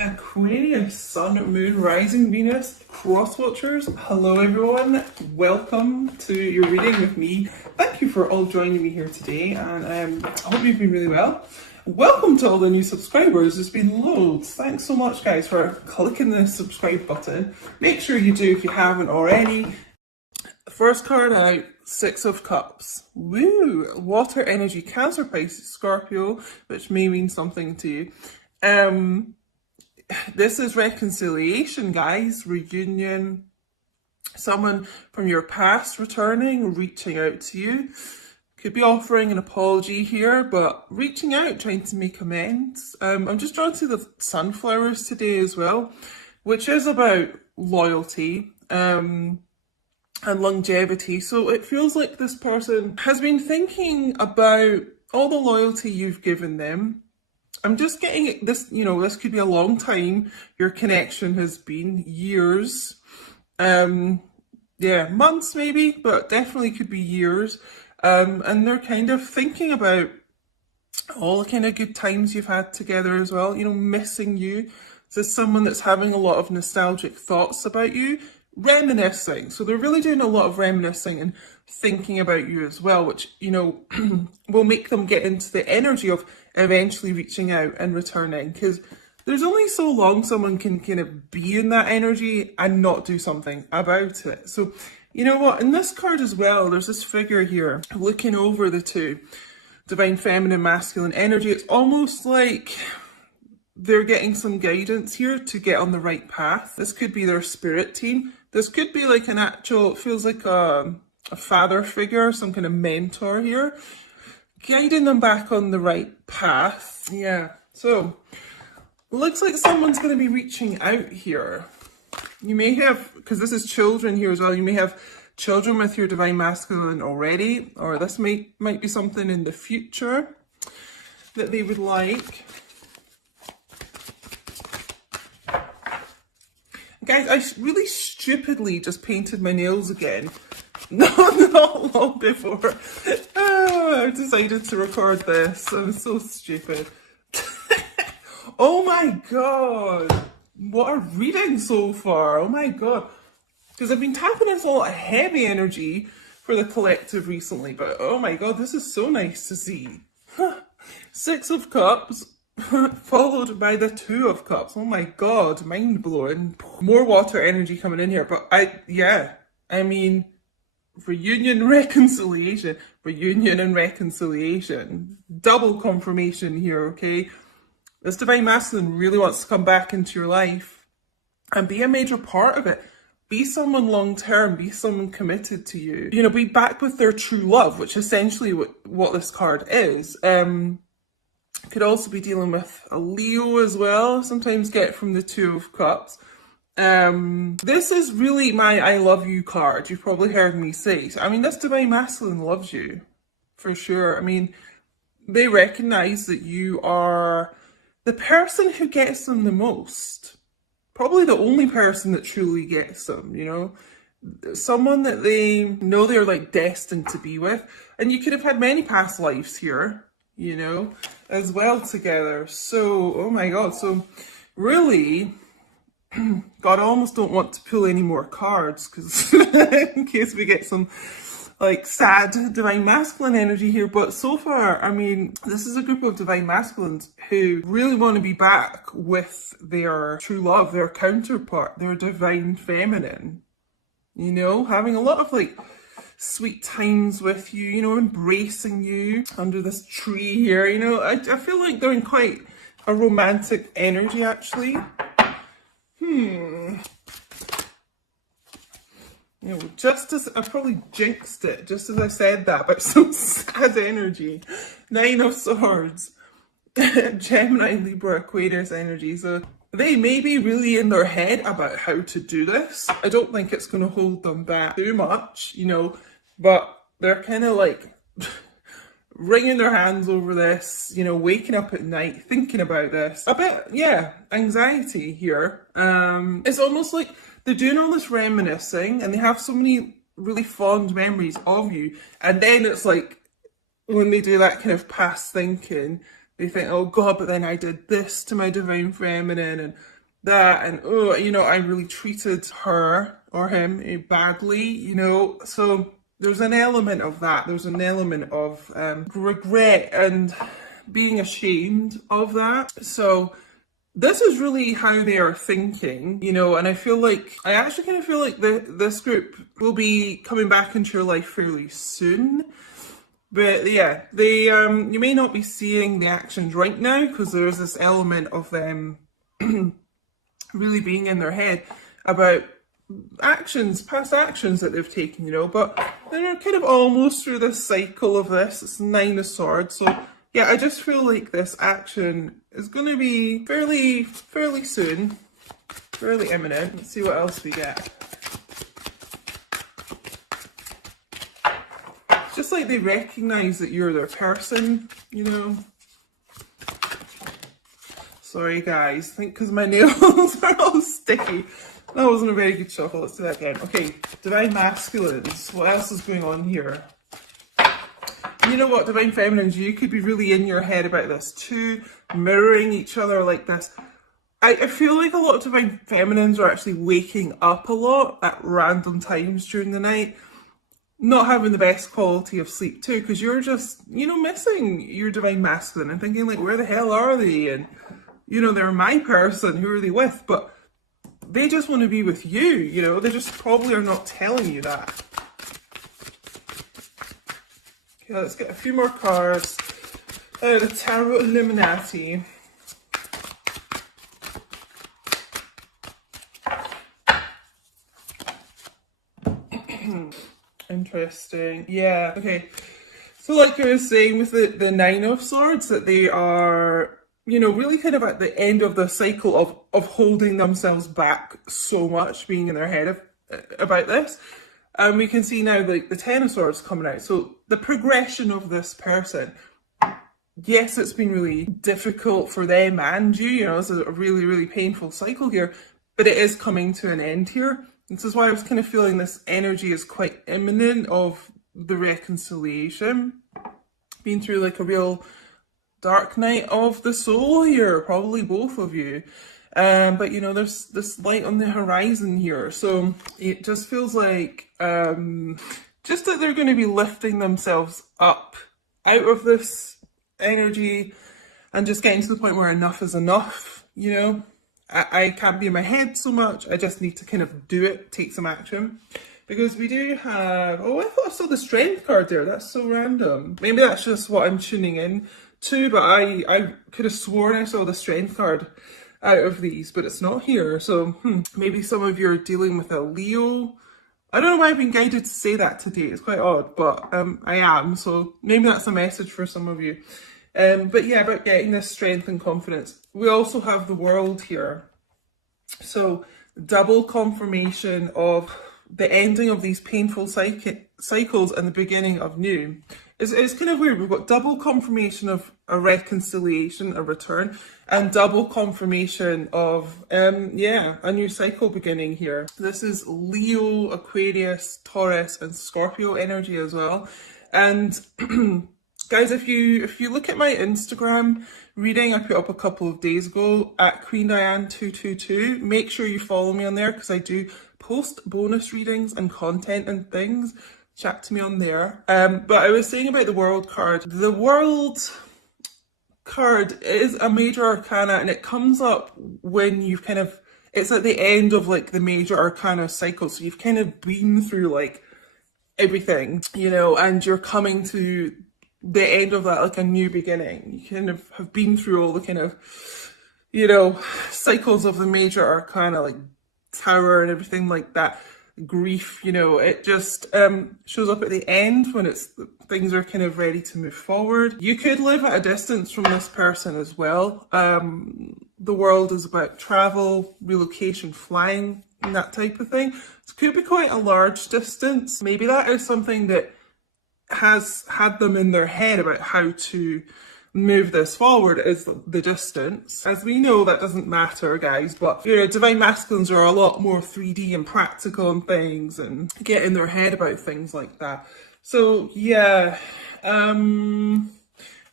Aquarius, Sun, Moon, Rising, Venus, Cross Watchers. Hello everyone, welcome to your reading with me. Thank you for all joining me here today, and I hope you've been really well. Welcome to all the new subscribers, there's been loads. Thanks so much guys for clicking the subscribe button. Make sure you do if you haven't already. First card out, Six of Cups. Woo! Water energy, Cancer, Pisces, Scorpio, which may mean something to you. This is reconciliation, guys, reunion, someone from your past returning, reaching out to you. Could be offering an apology here, but reaching out, trying to make amends. I'm just drawn to the sunflowers today as well, which is about loyalty and longevity. So it feels like this person has been thinking about all the loyalty you've given them. I'm just getting this, this could be a long time. Your connection has been years. Months maybe, but definitely could be years. And they're kind of thinking about all the kind of good times you've had together as well, missing you. This is someone that's having a lot of nostalgic thoughts about you, reminiscing. So they're really doing a lot of reminiscing and thinking about you as well, which, will make them get into the energy of eventually reaching out and returning, because there's only so long someone can kind of be in that energy and not do something about it. So you know what, in this card as well, there's this figure here looking over the two, divine feminine, masculine energy. It's almost like they're getting some guidance here to get on the right path. This could be their spirit team. This could be like an actual, it feels like a father figure, some kind of mentor here, guiding them back on the right path. Yeah, so looks like someone's going to be reaching out here. You may have, because this is children here as well, you may have children with your divine masculine already, or this might be something in the future that they would like. Guys, I really stupidly just painted my nails again. Not long before I decided to record this. I'm so stupid. Oh my god. What a reading so far. Oh my god. Because I've been tapping into a lot of heavy energy for the collective recently, but oh my god, this is so nice to see. Six of Cups followed by the Two of Cups. Oh my god, mind blowing. More water energy coming in here, but I mean, reunion, reconciliation, reunion and reconciliation. Double confirmation here, okay? This divine masculine really wants to come back into your life and be a major part of it. Be someone long term, be someone committed to you. Be back with their true love, which is essentially what this card is. Could also be dealing with a Leo as well, sometimes get from the Two of Cups. This is really my I love you card. You've probably heard me say. So, this divine masculine loves you, for sure. They recognize that you are the person who gets them the most. Probably the only person that truly gets them, Someone that they know they're like destined to be with. And you could have had many past lives here, as well together. So, oh my god. So really, God, I almost don't want to pull any more cards, because in case we get some like sad divine masculine energy here. But so far, this is a group of divine masculines who really want to be back with their true love, their counterpart, their divine feminine, having a lot of like sweet times with you, embracing you under this tree here. I feel like they're in quite a romantic energy actually. Just as I probably jinxed it, just as I said that, but some sad energy. Nine of Swords, Gemini, Libra, Aquarius energy. So they may be really in their head about how to do this. I don't think it's going to hold them back too much, but they're kind of like wringing their hands over this, waking up at night, thinking about this. A bit, anxiety here. It's almost like they're doing all this reminiscing and they have so many really fond memories of you. And then it's like, when they do that kind of past thinking, they think, oh God, but then I did this to my divine feminine and that, and oh, you know, I really treated her or him badly, you know. So there's an element of that. There's an element of regret and being ashamed of that. So this is really how they are thinking, you know, and I actually kind of feel like this group will be coming back into your life fairly soon. But yeah, they you may not be seeing the actions right now because there's this element of them really being in their head about past actions that they've taken, you know, but they're kind of almost through this cycle of this. It's 9 of Swords, so yeah, I just feel like this action is going to be fairly soon, fairly imminent. Let's see what else we get. It's just like they recognise that you're their person, you know. Sorry guys, I think because my nails are all sticky. That wasn't a very good shuffle. Let's do that again. Okay, Divine Masculines. What else is going on here? You know what, Divine Feminines, you could be really in your head about this too, mirroring each other like this. I feel like a lot of Divine Feminines are actually waking up a lot at random times during the night, not having the best quality of sleep too, because you're just, you know, missing your Divine Masculine and thinking like, where the hell are they? And, you know, they're my person, who are they with? But they just want to be with you, you know, they just probably are not telling you that. Okay, let's get a few more cards. The Tarot Illuminati. Interesting. Yeah, okay. So like I was saying with the 9 of Swords, that they are, you know, really kind of at the end of the cycle of holding themselves back so much, being in their head about this. And we can see now like the 10 of Swords coming out. So the progression of this person, yes, it's been really difficult for them and you know, it's a really, really painful cycle here, but it is coming to an end here. This is why I was kind of feeling this energy is quite imminent of the reconciliation. Been through like a real dark night of the soul here, probably both of you. But you know, there's this light on the horizon here. So it just feels like just that they're going to be lifting themselves up out of this energy and just getting to the point where enough is enough, you know. I can't be in my head so much. I just need to kind of do it, take some action. Because we do have, oh, I thought I saw the Strength card there. That's so random. Maybe that's just what I'm tuning in to, but I could have sworn I saw the Strength card out of these, but it's not here. So maybe some of you are dealing with a Leo. I don't know why I've been guided to say that today. It's quite odd, but I am. So maybe that's a message for some of you. But yeah, about getting this strength and confidence. We also have the World here. So double confirmation of the ending of these painful cycles and the beginning of new. It's kind of weird. We've got double confirmation of a reconciliation, a return, and double confirmation of, yeah, a new cycle beginning here. This is Leo, Aquarius, Taurus, and Scorpio energy as well. And guys, if you look at my Instagram reading I put up a couple of days ago at Queen Diane 222, make sure you follow me on there because I do post bonus readings and content and things. Chat to me on there. But I was saying about the World card. The World card is a major arcana and it comes up when you've kind of, it's at the end of like the major arcana cycle. So you've kind of been through like everything, you know, and you're coming to the end of that, like a new beginning. You kind of have been through all the kind of, you know, cycles of the major arcana, like Tower and everything like that. Grief, you know, it just shows up at the end when it's things are kind of ready to move forward. You could live at a distance from this person as well. The World is about travel, relocation, flying, and that type of thing. It could be quite a large distance. Maybe that is something that has had them in their head about how to move this forward, is the distance. As we know, that doesn't matter, guys, but you know, divine masculines are a lot more 3D and practical and things and get in their head about things like that. So yeah, we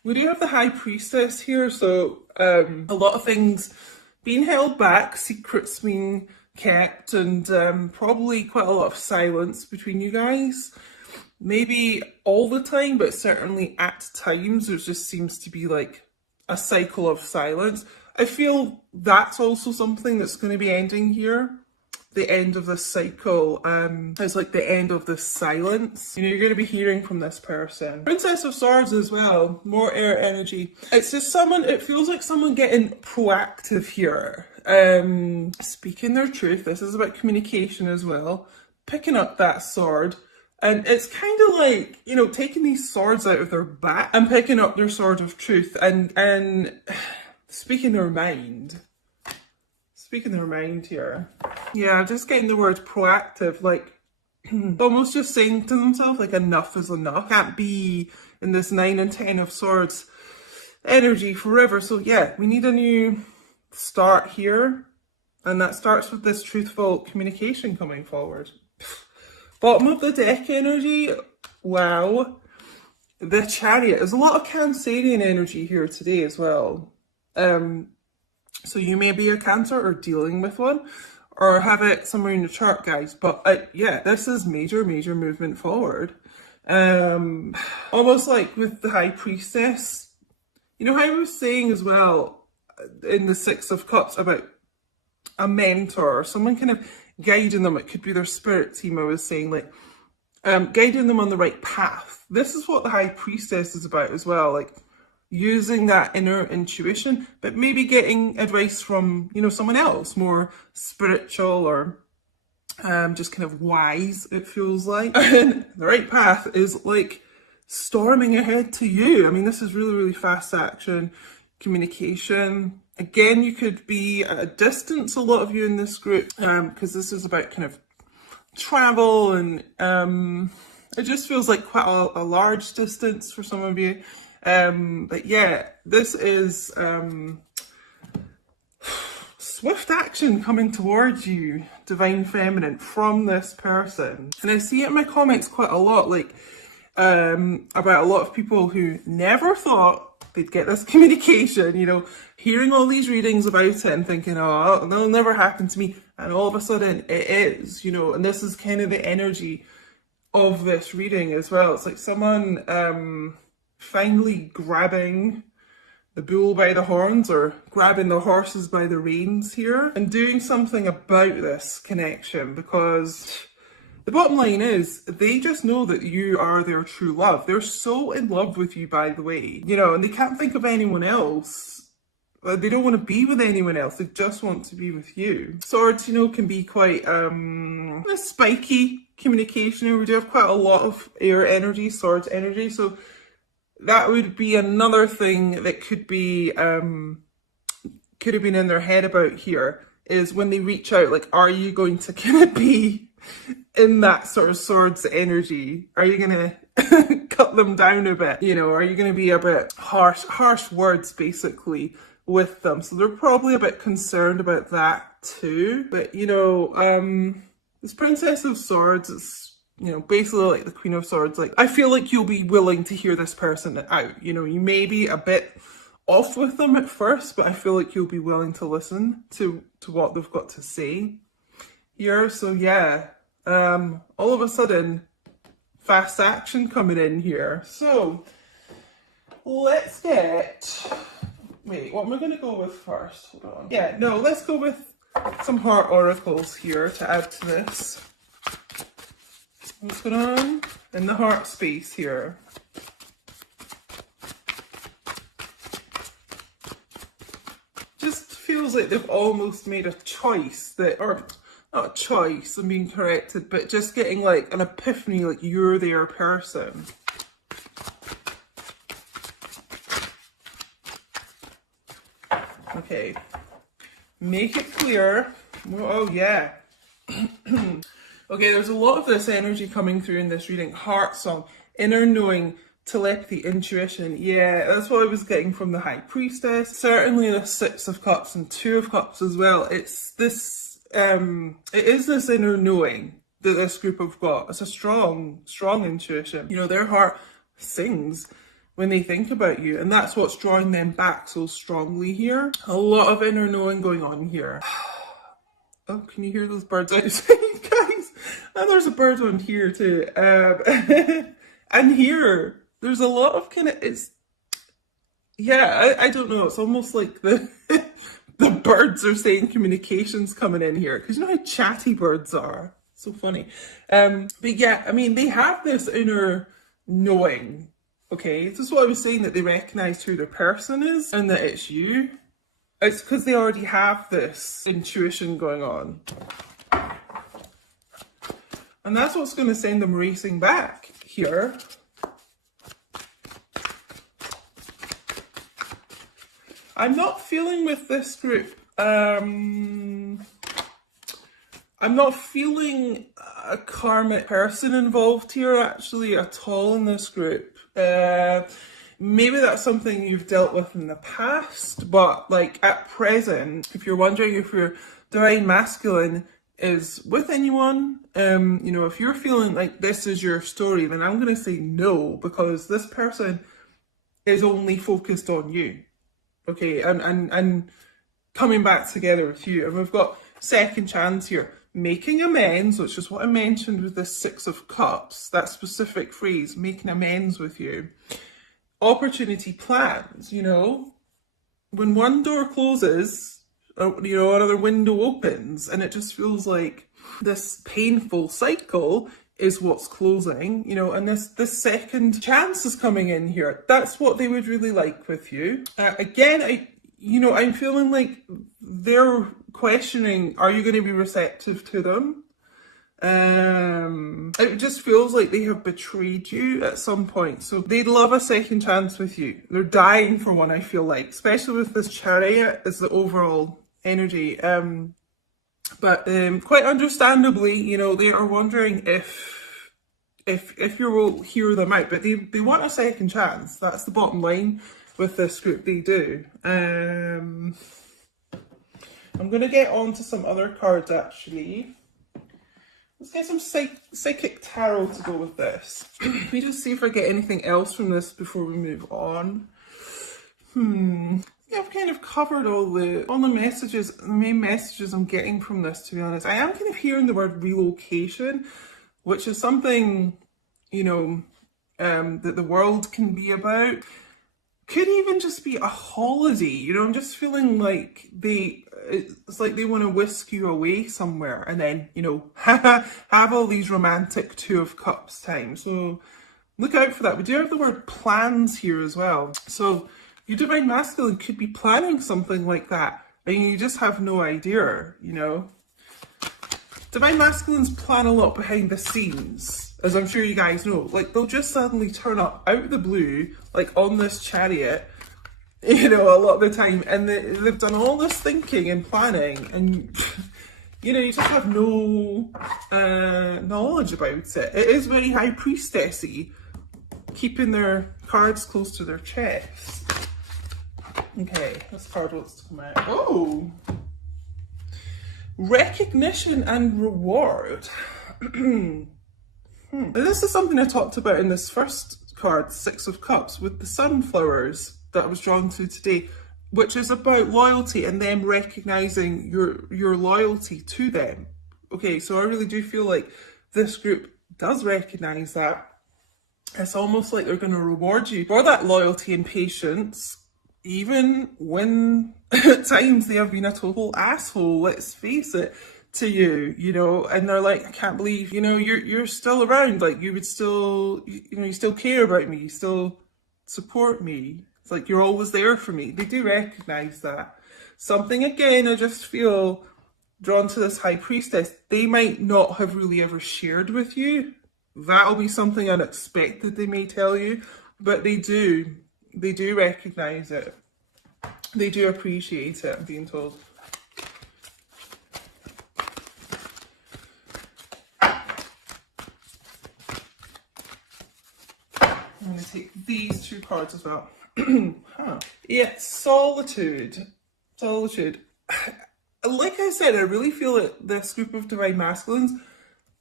We do have the High Priestess here, so a lot of things being held back, secrets being kept, and probably quite a lot of silence between you guys. Maybe all the time, but certainly at times there just seems to be like a cycle of silence. I feel that's also something that's going to be ending here. The end of this cycle is like the end of this silence. You know, you're going to be hearing from this person. Princess of Swords as well, more air energy. It's just someone, it feels like someone getting proactive here. Speaking their truth. This is about communication as well. Picking up that sword. And it's kind of like, you know, taking these swords out of their back and picking up their sword of truth and speaking their mind. Speaking their mind here. Yeah, just getting the word proactive, like almost just saying to themselves, like, enough is enough. Can't be in this 9 and 10 of Swords energy forever. So yeah, we need a new start here. And that starts with this truthful communication coming forward. Bottom of the deck energy, wow. The Chariot. There's a lot of Cancerian energy here today as well. So you may be a Cancer or dealing with one, or have it somewhere in your chart, guys. But yeah, this is major movement forward. Almost like with the High Priestess. You know how I was saying as well in the Six of Cups about a mentor, someone kind of guiding them. It could be their spirit team, I was saying, like guiding them on the right path. This is what the High Priestess is about as well, like using that inner intuition, but maybe getting advice from, you know, someone else, more spiritual or just kind of wise, it feels like. And the right path is like storming ahead to you. I mean, this is really fast action, communication. Again, you could be at a distance, a lot of you in this group, because this is about kind of travel, and it just feels like quite a large distance for some of you. But yeah, this is swift action coming towards you, Divine Feminine, from this person. And I see it in my comments quite a lot, like about a lot of people who never thought they'd get this communication, you know, hearing all these readings about it and thinking, oh, that'll never happen to me. And all of a sudden it is, you know, and this is kind of the energy of this reading as well. It's like someone finally grabbing the bull by the horns, or grabbing the horses by the reins here, and doing something about this connection, because the bottom line is they just know that you are their true love. They're so in love with you, by the way, you know, and they can't think of anyone else. They don't want to be with anyone else. They just want to be with you. Swords, you know, can be quite a spiky communication. We do have quite a lot of air energy, swords energy. So that would be another thing that could be could have been in their head about here, is when they reach out, like, are you going to kind of be in that sort of swords energy? Are you going to cut them down a bit? You know, are you going to be a bit harsh words basically with them? So they're probably a bit concerned about that too. But you know, this Princess of Swords is, you know, basically like the Queen of Swords. Like, I feel like you'll be willing to hear this person out. You know, you may be a bit off with them at first, but I feel like you'll be willing to listen to what they've got to say here. So yeah, all of a sudden, fast action coming in here. So let's get, wait, what am I going to go with first? Hold on. Yeah, no, let's go with some heart oracles here to add to this. What's going on in the heart space here? Just feels like they've almost made a choice that, or not a choice, I'm being corrected, but just getting like an epiphany, like you're their person. Okay, make it clear. Oh yeah. Okay, there's a lot of this energy coming through in this reading. Heart song, inner knowing, telepathy, intuition. Yeah, that's what I was getting from the High Priestess. Certainly the Six of Cups and Two of Cups as well. It's this, it is this inner knowing that this group have got. It's a strong intuition. You know, their heart sings when they think about you, and that's what's drawing them back so strongly here. A lot of inner knowing going on here. Oh, can you hear those birds outside, guys? And there's a bird on here too. And here, there's a lot of kind of, I don't know, it's almost like the the birds are saying communication's coming in here, because you know how chatty birds are. So funny. But yeah, I mean, they have this inner knowing, okay? This is what I was saying, that they recognize who their person is and that it's you. It's because they already have this intuition going on. And that's what's going to send them racing back here. I'm not feeling with this group, I'm not feeling a karmic person involved here actually at all in this group. Maybe that's something you've dealt with in the past, but like at present, if you're wondering if your divine masculine is with anyone, you know, if you're feeling like this is your story, then I'm going to say no, because this person is only focused on you. Okay, and coming back together with you. And we've got second chance here. Making amends, which is what I mentioned with this Six of Cups, that specific phrase, making amends with you. Opportunity plans, you know. When one door closes, you know, another window opens, and it just feels like this painful cycle is what's closing, you know, and this second chance is coming in here. That's what they would really like with you. Again, I'm feeling like they're questioning, are you going to be receptive to them? It just feels like they have betrayed you at some point. So they'd love a second chance with you. They're dying for one, I feel like, especially with this Chariot as the overall energy. But quite understandably, you know, they are wondering if you will hear them out. But they want a second chance. That's the bottom line with this group. They do. I'm going to get on to some other cards, actually. Let's get some psychic tarot to go with this. Let me just see if I get anything else from this before we move on. I've kind of covered all the messages, the main messages I'm getting from this, to be honest. I am kind of hearing the word relocation, which is something, you know, that the world can be about. Could even just be a holiday, you know. I'm just feeling like it's like they want to whisk you away somewhere and then, you know, have all these romantic Two of Cups time. So look out for that. We do have the word plans here as well. So your divine masculine could be planning something like that, and you just have no idea, you know. Divine masculines plan a lot behind the scenes, as I'm sure you guys know. Like, they'll just suddenly turn up out of the blue, like on this Chariot, you know, a lot of the time, and they've done all this thinking and planning, and you know, you just have no knowledge about it. It is very High Priestessy, keeping their cards close to their chest. Okay, this card wants to come out. Oh! Recognition and reward. This is something I talked about in this first card, Six of Cups, with the sunflowers that I was drawn to today, which is about loyalty and them recognizing your loyalty to them. Okay, so I really do feel like this group does recognize that. It's almost like they're going to reward you for that loyalty and patience, even when at times they have been a total asshole, let's face it, to you, you know, and they're like, I can't believe, you know, you're still around, like, you would still, you know, you still care about me, you still support me. It's like you're always there for me. They do recognize that. Something, again, I just feel drawn to this High Priestess. They might not have really ever shared with you. That'll be something unexpected they may tell you, but they do recognize it. They do appreciate it, I'm being told. I'm going to take these two cards as well. Yeah, solitude. Solitude. Like I said, I really feel that this group of divine masculines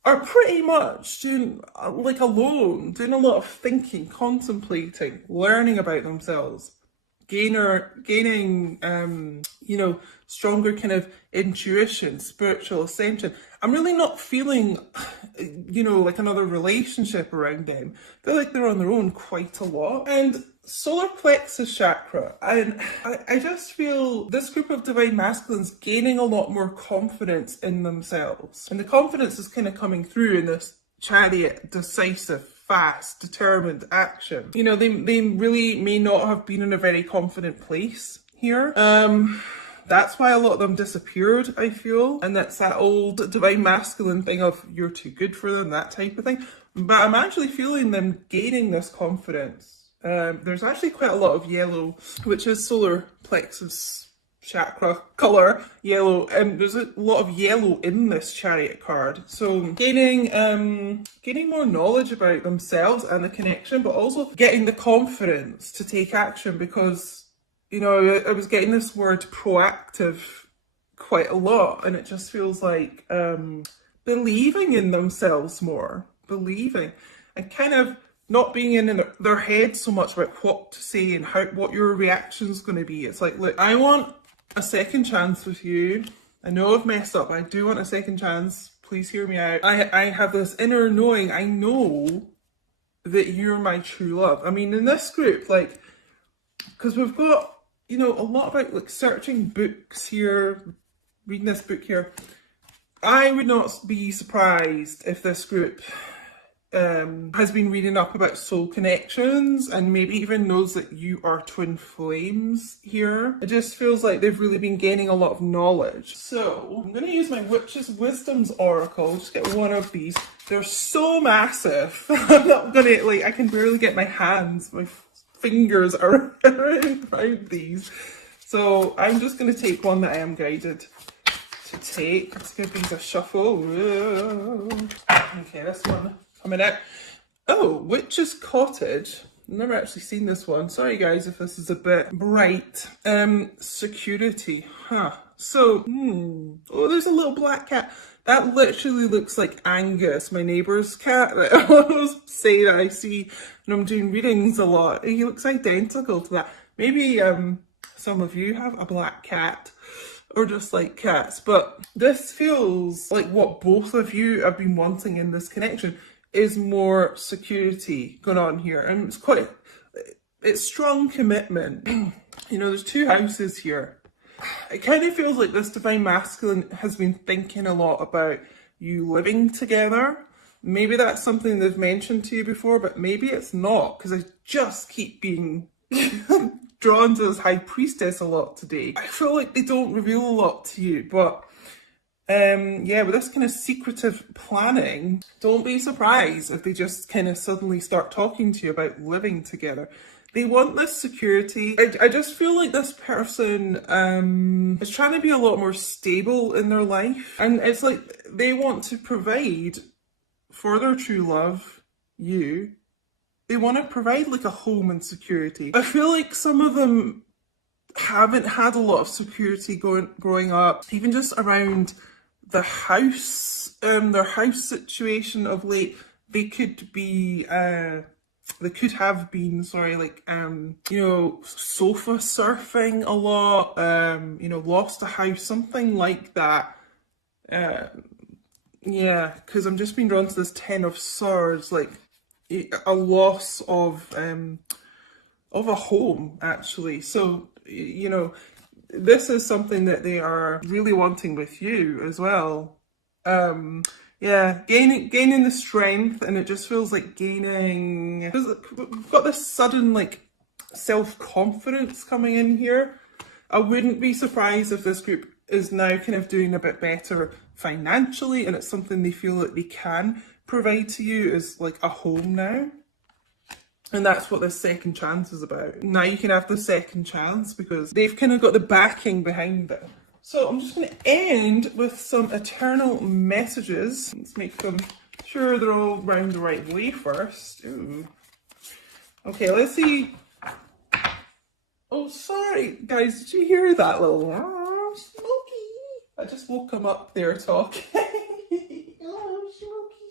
are pretty much doing, like, alone, doing a lot of thinking, contemplating, learning about themselves, gaining, you know, stronger kind of intuition, spiritual ascension. I'm really not feeling, you know, like another relationship around them. I feel like they're on their own quite a lot. And solar plexus chakra, and I just feel this group of divine masculines gaining a lot more confidence in themselves. And the confidence is kind of coming through in this chariot, decisive, fast, determined action. You know, they really may not have been in a very confident place here. That's why a lot of them disappeared, I feel. And that's that old divine masculine thing of you're too good for them, that type of thing. But I'm actually feeling them gaining this confidence. There's actually quite a lot of yellow, which is solar plexus chakra colour, yellow, and there's a lot of yellow in this chariot card. So gaining more knowledge about themselves and the connection, but also getting the confidence to take action, because, you know, I was getting this word proactive quite a lot, and it just feels like believing in themselves more, believing, and kind of not being in their head so much about what to say and what your reaction's going to be. It's like, look, I want a second chance with you. I know I've messed up, but I do want a second chance. Please hear me out. I have this inner knowing. I know that you're my true love. I mean, in this group, like, because we've got, you know, a lot about like searching books here, reading this book here. I would not be surprised if this group has been reading up about soul connections and maybe even knows that you are twin flames here. It just feels like they've really been gaining a lot of knowledge. So I'm going to use my Witch's Wisdom's Oracle. Just get one of these. They're so massive. I'm not going to, like, I can barely get my hands, my fingers around these. So I'm just going to take one that I am guided to take. Let's give these a shuffle. Okay, this one coming out. Oh, Witch's Cottage. I've never actually seen this one. Sorry guys if this is a bit bright. Security. Huh. So, oh, there's a little black cat. That literally looks like Angus, my neighbour's cat that I always say that I see when I'm doing readings a lot. He looks identical to that. Maybe some of you have a black cat or just like cats, but this feels like what both of you have been wanting in this connection is more security going on here. And it's strong commitment. You know, there's two houses here. It kind of feels like this divine masculine has been thinking a lot about you living together. Maybe that's something they've mentioned to you before, but maybe it's not, because I just keep being drawn to this High Priestess a lot today. I feel like they don't reveal a lot to you, but yeah, with this kind of secretive planning, don't be surprised if they just kind of suddenly start talking to you about living together. They want this security. I just feel like this person is trying to be a lot more stable in their life. And it's like they want to provide for their true love, you. They want to provide like a home and security. I feel like some of them haven't had a lot of security growing up, even just around the house, their house situation of late. They could be, they could have been, sorry, like, you know, sofa surfing a lot, you know, lost a house, something like that. Yeah, because I'm just being drawn to this Ten of Swords, like a loss of a home, actually. So, you know, this is something that they are really wanting with you as well. Yeah, gaining the strength, and it just feels like gaining. We've got this sudden like self-confidence coming in here. I wouldn't be surprised if this group is now kind of doing a bit better financially, and it's something they feel that they can provide to you as like a home now. And that's what this second chance is about. Now you can have the second chance because they've kind of got the backing behind it. So I'm just going to end with some eternal messages. Let's make them sure they're all round the right way first. Ooh. Okay, let's see. Oh, sorry, guys. Did you hear that little Smokey? I just woke him up there talking. Oh, Smokey.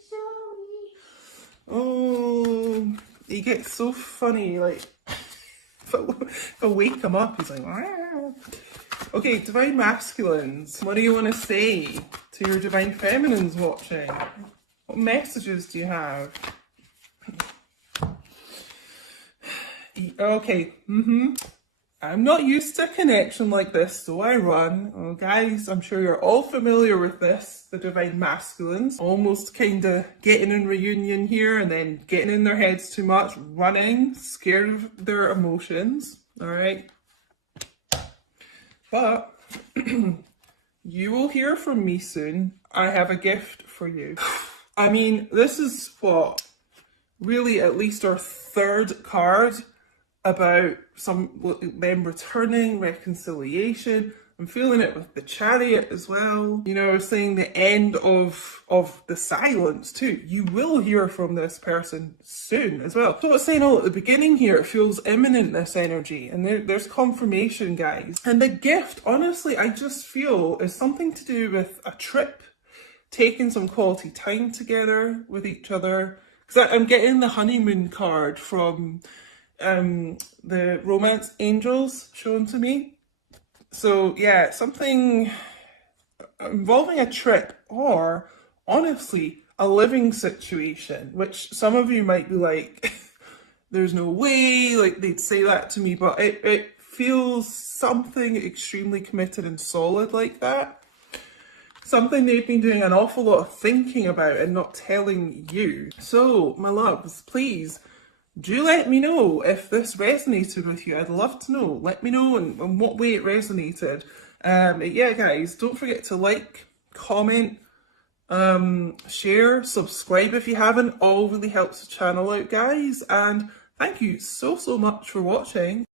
he gets so funny, like, if I wake him up, he's like, "Rah." Okay, divine masculines, what do you want to say to your divine feminines watching? What messages do you have? Okay, I'm not used to a connection like this, so I run. Oh, guys, I'm sure you're all familiar with this, the divine masculines. Almost kind of getting in reunion here and then getting in their heads too much, running, scared of their emotions, all right? But you will hear from me soon. I have a gift for you. I mean, this is what, really at least our third card about them returning, reconciliation. I'm feeling it with the Chariot as well. You know, saying the end of the silence too. You will hear from this person soon as well. So I was saying all at the beginning here, it feels imminent, this energy, and there's confirmation, guys. And the gift, honestly, I just feel is something to do with a trip, taking some quality time together with each other. Because I'm getting the honeymoon card from the romance angels shown to me. So yeah, something involving a trip, or honestly a living situation, which some of you might be like, there's no way, like they'd say that to me, but it feels something extremely committed and solid like that. Something they've been doing an awful lot of thinking about and not telling you. So my loves, please do let me know if this resonated with you. I'd love to know. Let me know in what way it resonated. Yeah, guys, don't forget to like, comment, share, subscribe if you haven't. All really helps the channel out, guys. And thank you so much for watching.